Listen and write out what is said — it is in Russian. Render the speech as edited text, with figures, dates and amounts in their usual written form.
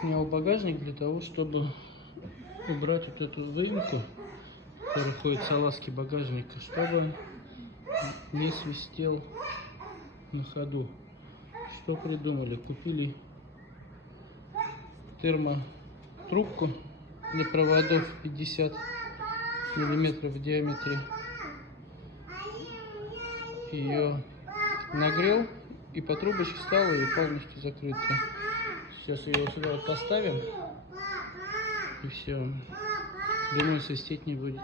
Снял багажник для того, чтобы убрать вот эту выемку, которая ходит с салазки багажника, чтобы не свистел на ходу. Что придумали? Купили термотрубку для проводов 50 миллиметров в диаметре. Ее нагрел, и по трубочке стала и полностью закрытая. Сейчас ее вот сюда вот поставим, и все. Думаю, свистеть не будет.